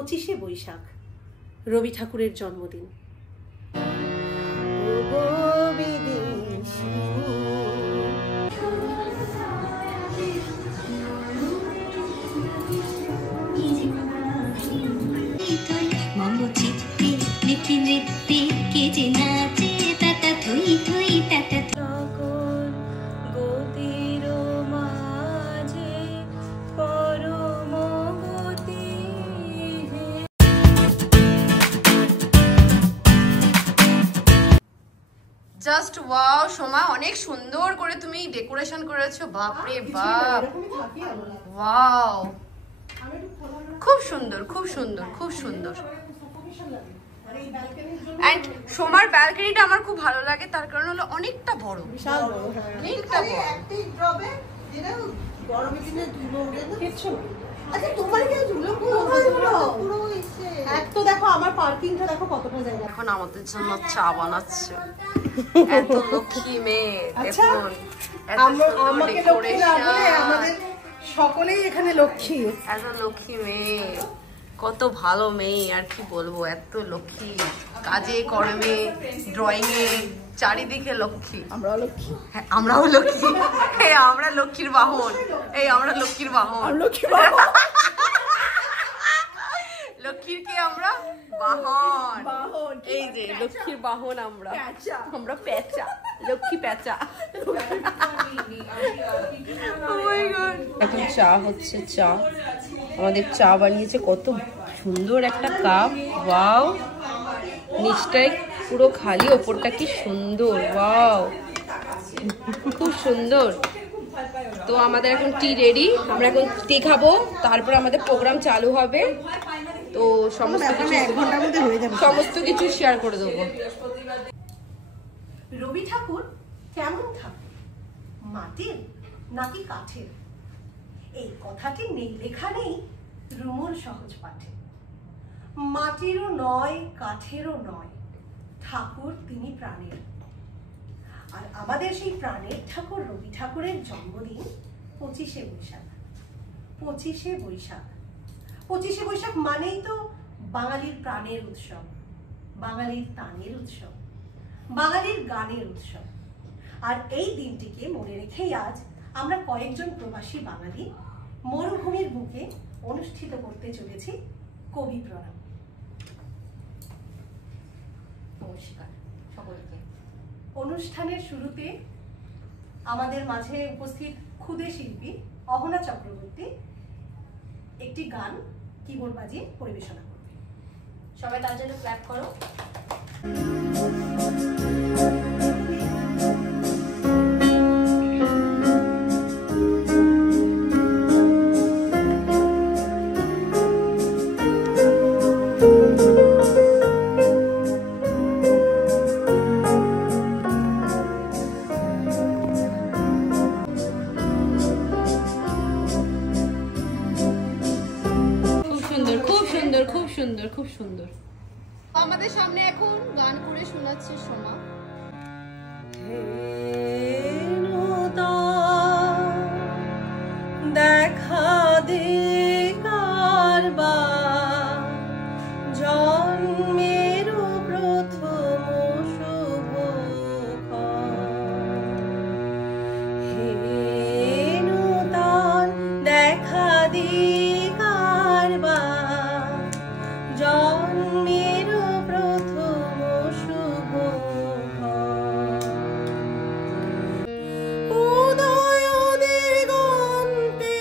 25শে বৈশাখ, রবি ঠাকুরের জন্মদিন। Just wow Soma, অনেক সুন্দর করে তুমি ডেকোরেশন করেছো, বাপরে বাপ, ওয়াও, খুব সুন্দর খুব সুন্দর খুব সুন্দর। এন্ড সোমার ব্যালকনিটা আমার খুব ভালো লাগে, তার কারণ হলো অনেকটা বড়, বিশাল বড়, অনেকটা বড়। গরমের দিনে ধুলো ওঠে না কিছু। আচ্ছা তোমার কি ধুলো পুরো এসে এক তো দেখো আমার পার্কিংটা দেখো কতটা জায়গা। এখন আমাদের জন্য চা বানাচ্ছে এত লক্ষ্মী মেয়ে, দেখুন আমাকে লক্ষ্মী না বলে আমাদের সকলেই এখানে লক্ষ্মী। এত লক্ষ্মী মেয়ে, কত ভালো মেয়ে, আর কি বলবো, এত লক্ষ্মী, কাজে কর্মে ড্রয়িং এ চারিদিকে লক্ষ্মী। আমরাও লক্ষ্মী, হ্যাঁ আমরাও লক্ষ্মী, এই আমরা লক্ষ্মীর বাহন, এই আমরা লক্ষ্মীর বাহন, লক্ষ্মীর কি আমরা বাহন, এই যে লক্ষ্মীর বাহন আমরা, আমরা পেঁচা, লক্ষ্মী পেঁচা। এখন চা হচ্ছে, চা আমাদের চা বানিয়েছে, কত সুন্দর একটা কাপ, ওয়াও, নিচটাই পুরো খালি, ওপরটা কি সুন্দর, ওয়াও, খুব সুন্দর। তো আমাদের এখন টি রেডি, আমরা এখন টি খাবো, তারপর আমাদের প্রোগ্রাম চালু হবে। তো সমস্ত কিছু শেয়ার করে দেবো। রবি ঠাকুর কেমন ঠাকুর, মাটির নাকি কাঠের? এই কথাটি নেই লেখা নেই রুমুর সহজ পাঠে। মাটিরও নয় কাঠেরও নয়, ঠাকুর তিনি প্রাণের। আর আমাদের সেই প্রাণের ঠাকুর রবি ঠাকুরের জন্মদিন 25শে বৈশাখ। 25শে বৈশাখ, 25শে বৈশাখ মানেই তো বাঙালির প্রাণের উৎসব, বাঙালির তানের উৎসব, বাঙালির গানের উৎসব। আর এই দিনটিকে মনে রেখেই আজ আমরা কয়েকজন প্রবাসী বাঙালি মরুভূমির বুকে অনুষ্ঠিত করতে চলেছি কবি প্রণাম। নমস্কার সকলকে। অনুষ্ঠানের শুরুতে আমাদের মাঝে উপস্থিত ক্ষুদে শিল্পী অহনা চক্রবর্তী একটি গান কিবোর্ড বাজিয়ে পরিবেশনা করবে। সবাই তার জন্য ক্ল্যাপ করো। খুব সুন্দর। আমাদের সামনে এখন গান করে শোনাচ্ছে সোমা। দেখা দে কারবার জন্মের প্রথম শুভ হেনুতান, দেখা দে কারবার জন্মের প্রথম শুভ উদয় দিগন্তে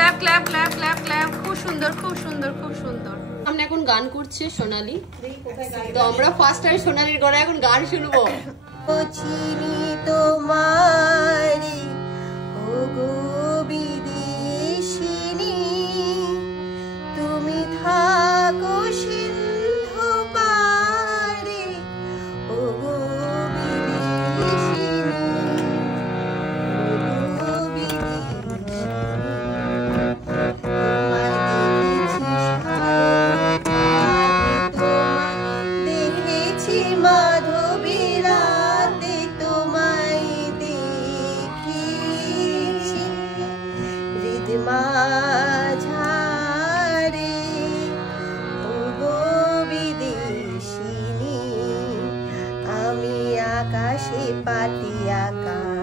clap clap clap clap clap. খুব সুন্দর খুব সুন্দর খুব সুন্দর। আমরা এখন গান করছে সোনালি, তো আমরা ফার্স্ট টাইম সোনালির গলায় এখন গান শুনবো। চিনি তোমারি ওগো বিদেশিনী, তুমি থাকো সিন্ধু পারে ওগো বিদেশিনী, ওগো বিদেশিনী। দেখেছি মাধবী রাতে তোমায় দেখেছি, হৃদ মাঝারে ওগো বিদেশিনী, আমি আকাশে পাতি আকার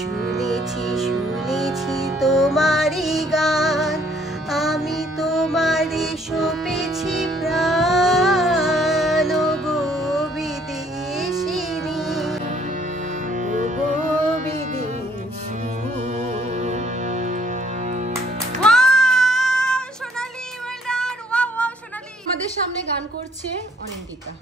শুনেছি শুনেছি তোমারই গান, আমি তোমারই সপেছি প্রাণ ওগো বিদেশিনী, ওগো বিদেশিনী। সোনালি ওয়েল ডান, ওয়াও ওয়াও সোনালি। আমাদের সামনে গান করছে অনিন্দিতা।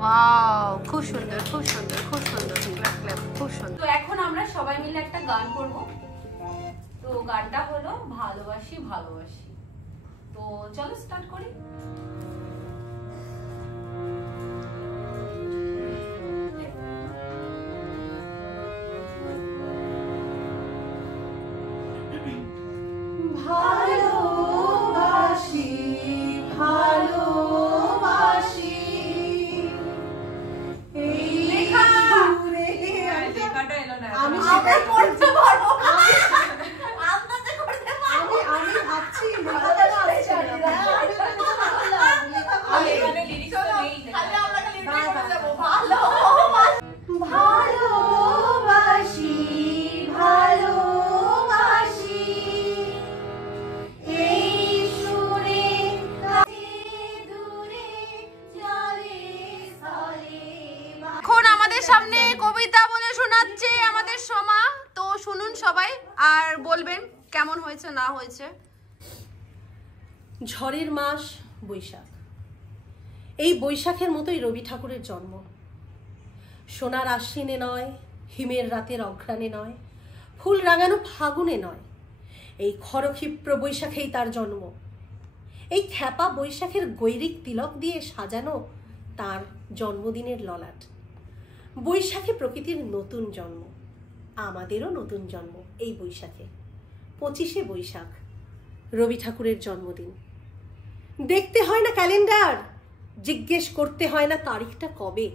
ওয়াও খুব সুন্দর খুব সুন্দর খুব সুন্দর, ক্ল্যাপ ক্ল্যাপ, খুব সুন্দর। তো এখন আমরা সবাই মিলে একটা গান করব। তো গানটা হলো ভালোবাসি ভালোবাসি। তো চলো স্টার্ট করি। ভালোবাসি ভালোবাসি এই সুরে। আমি সেটা করতে পারবো, আন্দাজে করতে পারবো। আমি ভাবছি ভালোবাসি ভালোবাসি এই সুরে দূরে চলে চলে। এখন আমাদের সামনে কবিতা বলে শোনাচ্ছে আমাদের সোমা। তো শুনুন সবাই আর বলবেন কেমন হয়েছে না হয়েছে। ঝড়ের মাস বৈশাখ, এই বৈশাখের মতোই রবি ঠাকুরের জন্ম। সোনার আশ্বিনে নয়, হিমের রাতের অঘ্রাণে নয়, ফুল রাঙানো ফাগুনে নয়, এই খরক্ষিপ্র বৈশাখেই তার জন্ম। এই খ্যাপা বৈশাখের গৈরিক তিলক দিয়ে সাজানো তার জন্মদিনের ললাট। বৈশাখে প্রকৃতির নতুন জন্ম, আমাদেরও নতুন জন্ম এই বৈশাখে। 25শে বৈশাখ, রবি ঠাকুরের জন্মদিন। দেখতে হয় না ক্যালেন্ডার, জিজ্ঞেস করতে হয় না তারিখটা কবে,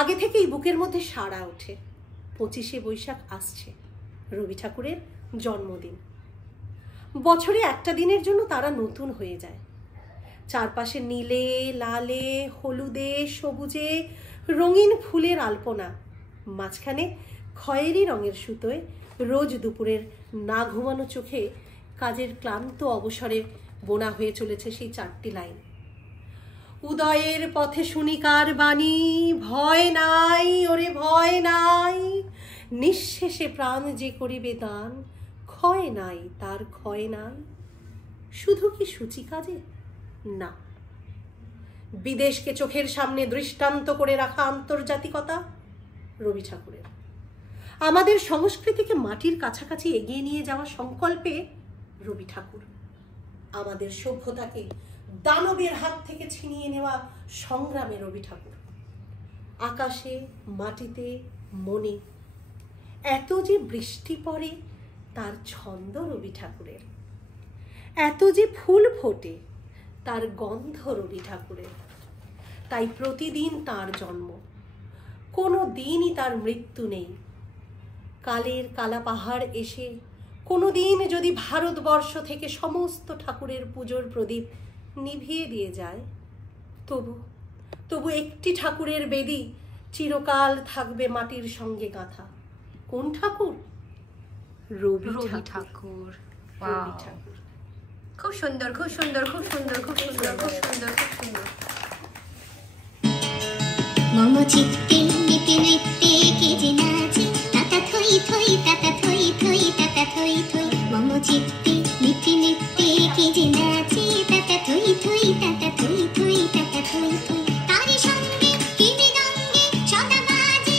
আগে থেকেই বুকের মধ্যে সাড়া ওঠে 25শে বৈশাখ আসছে, রবি ঠাকুরের জন্মদিন। বছরে একটা দিনের জন্য তারা নতুন হয়ে যায়। চারপাশে নীলে, লালে, হলুদে, সবুজে রঙিন ফুলের আলপনা, মাঝখানে খয়েরি রঙের সুতোয় রোজ দুপুরের না ঘুমানো চোখে কাজের ক্লান্ত অবসরে বোনা হয়ে চলেছে সেই 4টি লাইন। উদয়ের পথে শুনিকার বাণী, ভয় নাই ওরে ভয় নাই, নিঃশেষে প্রাণ যে করিবে দান, ক্ষয় নাই তার ক্ষয় নাই। শুধু কি সূচি কাজে? না, বিদেশকে চোখের সামনে দৃষ্টান্ত করে রাখা আন্তর্জাতিকতা রবি ঠাকুরের। আমাদের সংস্কৃতিকে মাটির কাছাকাছি এগিয়ে নিয়ে যাওয়া সংকল্পে রবি ঠাকুর। আমাদের সভ্যতাকে দানবের হাত থেকে ছিনিয়ে নেওয়া সংগ্রামে রবি ঠাকুর। আকাশে, মাটিতে, মনে এত যে বৃষ্টি পড়ে তার ছন্দ রবি ঠাকুরের, এত যে ফুল ফোটে তার গন্ধ রবি ঠাকুরের। তাই প্রতিদিন তার জন্ম, কোনো দিনই তার মৃত্যু নেই। কালের কালা পাহাড় এসে কোনো দিন যদি ভারতবর্ষ থেকে সমস্ত ঠাকুরের পুজোর প্রদীপ নিভিয়ে দিয়ে যায়, তবু একটি ঠাকুরের বেদি চিরকাল থাকবে মাটির সঙ্গে গাঁথা। কোন ঠাকুর? রবি ঠাকুর। রবি ঠাকুর। খুব সুন্দর, খুব সুন্দর, খুব সুন্দর, খুব সুন্দর, খুব সুন্দর, খুব সুন্দর। মম চিত্তে নিতে নিতে কে যে নাচে, তাতা থই থই তাতা থই থই তাতা থই থই। মম চিত্তে নিতে নিতে কে যে নাচে, তাতা থই থই তাতা থই থই তাতা থই থই। তারি সঙ্গে কি মৃদঙ্গে সদা বাজে।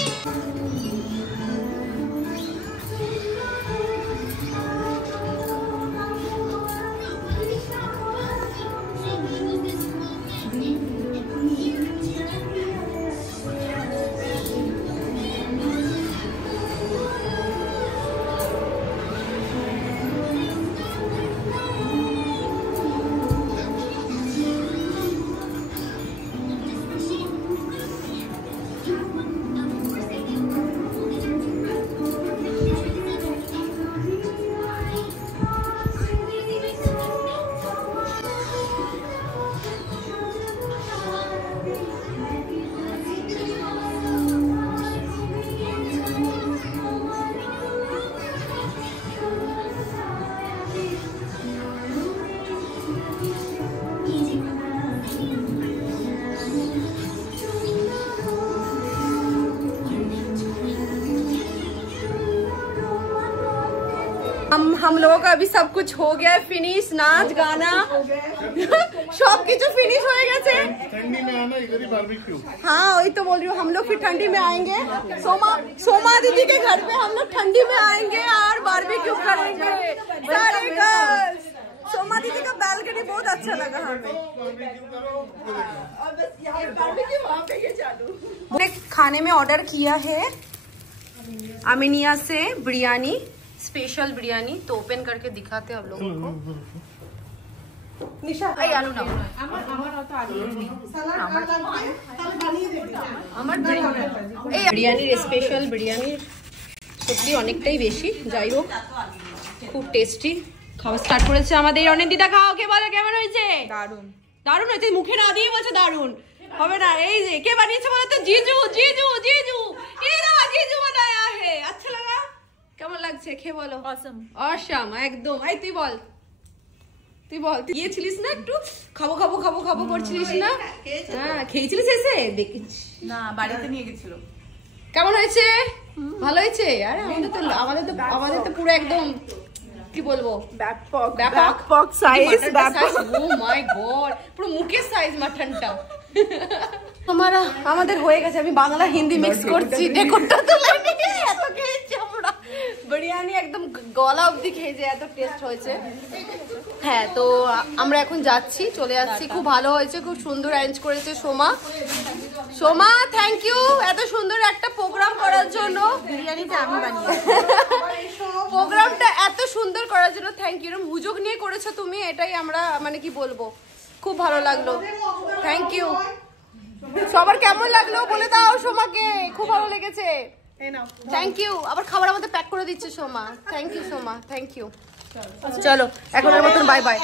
हम लोगों का अभी सब कुछ हो गया है फिनिश, नाच गाना सब কিছু ফিনিশ হয়ে গেছে। ठंडी में आना इधर ही बारबेक्यू। हाँ वही तो बोल रही हूँ, हम लोग फिर ठंडी में आएंगे। सोमा दीदी के घर पे हम लोग ठंडी में आएंगे और बारबेक्यू करेंगे सारे गर्ल्स। सोमा दीदी का बैल्कनी बहुत अच्छा लगा हमें। खाने में ऑर्डर किया है आमिनिया से बिरयानी, स्पेशल बिरयानी। तो ओपन करके दिखाते हैं आप लोगों को। নিশা आलू ना বিরিয়ানির স্পেশাল বিরিয়ানির সত্যি অনেকটাই বেশি, যাই হোক খুব টেস্টি। খাওয়া স্টার্ট করেছে আমাদের অনিন্দিতা। খাও, কে বলো কেমন হয়েছে? দারুন। দারুন হয়েছে, মুখে না দিয়ে বলছে দারুন হবে না। এই যে কে বানিয়েছে বলো তো? জিজু জিজু জিজু জিজু বানায়া হে। আচ্ছা লাগা? কেমন লাগছে খেয়ে বলো? অসম অসম একদম। এই তুই বল, তুই বল, তুই গিয়েছিলিস না একটু খাবো খাবো খাবো খাবো করছিলিস না? হ্যাঁ খেয়েছিলিস এসে? দেখিস না, বাড়িতে নিয়ে গেছিল। কেমন হয়েছে? ভালো হয়েছে? আরে আমাদের তো পুরো একদম কি বলবো ব্যাপক সাইজ। ও মাই গড, পুরো মুখের সাইজ মাটনটা। আমাদের হয়ে গেছে। আমি বাংলা হিন্দি মিক্স করছি, ডেকোরটা তো লাইনি। এত খেয়েছি আমরা বিরিয়ানি, একদম গলা অবধি খেয়েছে, এত টেস্ট হয়েছে। হ্যাঁ তো আমরা এখন যাচ্ছি, চলে যাচ্ছি। খুব ভালো হয়েছে, খুব সুন্দর অ্যারেঞ্জ করেছে সোমা। সোমা থ্যাংক ইউ এত সুন্দর একটা প্রোগ্রাম করার জন্য। বিরিয়ানিটা আমি বানিয়েছি। প্রোগ্রামটা এত সুন্দর করার জন্য থ্যাংক ইউ। এরকম হুজুগ নিয়ে করেছো তুমি, এটাই আমরা মানে কি বলবো, খুব ভালো লাগলো। Thank you. সবার কেমন লাগলো বলে দাও সোমাকে, খুব ভালো লেগেছে। Thank you. আবার খাবার আমাদের প্যাক করে দিচ্ছে Soma. Thank you Soma, thank you. চলো এখনের মতন বাই বাই।